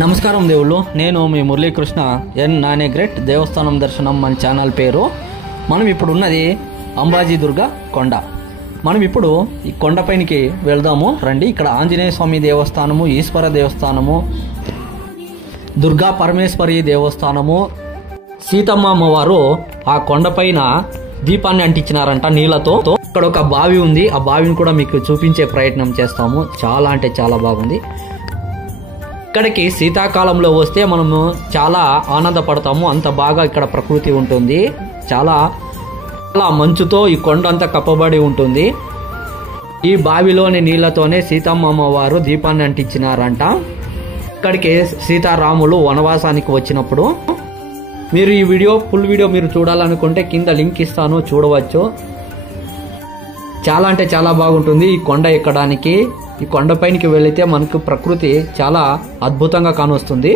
నమస్కారం దేవుళ్ళు, నేను మీ మురళీకృష్ణ ఎన్ నానేగ్రెట్ దేవస్థానం దర్శనం మన ఛానల్ పేరు. మనం ఇప్పుడు ఉన్నది అంబాజీ దుర్గా కొండ. మనం ఇప్పుడు ఈ కొండపైనకి వెళ్దాము రండి. ఇక్కడ ఆంజనేయ స్వామి దేవస్థానము, ఈశ్వర దేవస్థానము, దుర్గా పరమేశ్వరి దేవస్థానము, సీతమ్మ అమ్మవారు ఆ కొండపైన దీపాన్ని అంటించినారంట నీళ్లతో. ఇక్కడ ఒక బావి ఉంది, ఆ బావిని కూడా మీకు చూపించే ప్రయత్నం చేస్తాము. చాలా అంటే చాలా బాగుంది. ఇక్కడికి శీతాకాలంలో వస్తే మనము చాలా ఆనందపడతాము. అంత బాగా ఇక్కడ ప్రకృతి ఉంటుంది. చాలా మంచుతో ఈ కొండ అంతా కప్పబడి ఉంటుంది. ఈ బావిలోని నీళ్లతోనే సీతమ్మ అమ్మవారు దీపాన్ని అంటించినారంట. ఇక్కడికి సీతారాములు వనవాసానికి వచ్చినప్పుడు. మీరు ఈ ఫుల్ వీడియో మీరు చూడాలనుకుంటే కింద లింక్ ఇస్తాను, చూడవచ్చు. చాలా అంటే చాలా బాగుంటుంది ఈ కొండ ఎక్కడానికి. ఈ కొండపైనకి వెళితే మనకు ప్రకృతి చాలా అద్భుతంగా కానొస్తుంది.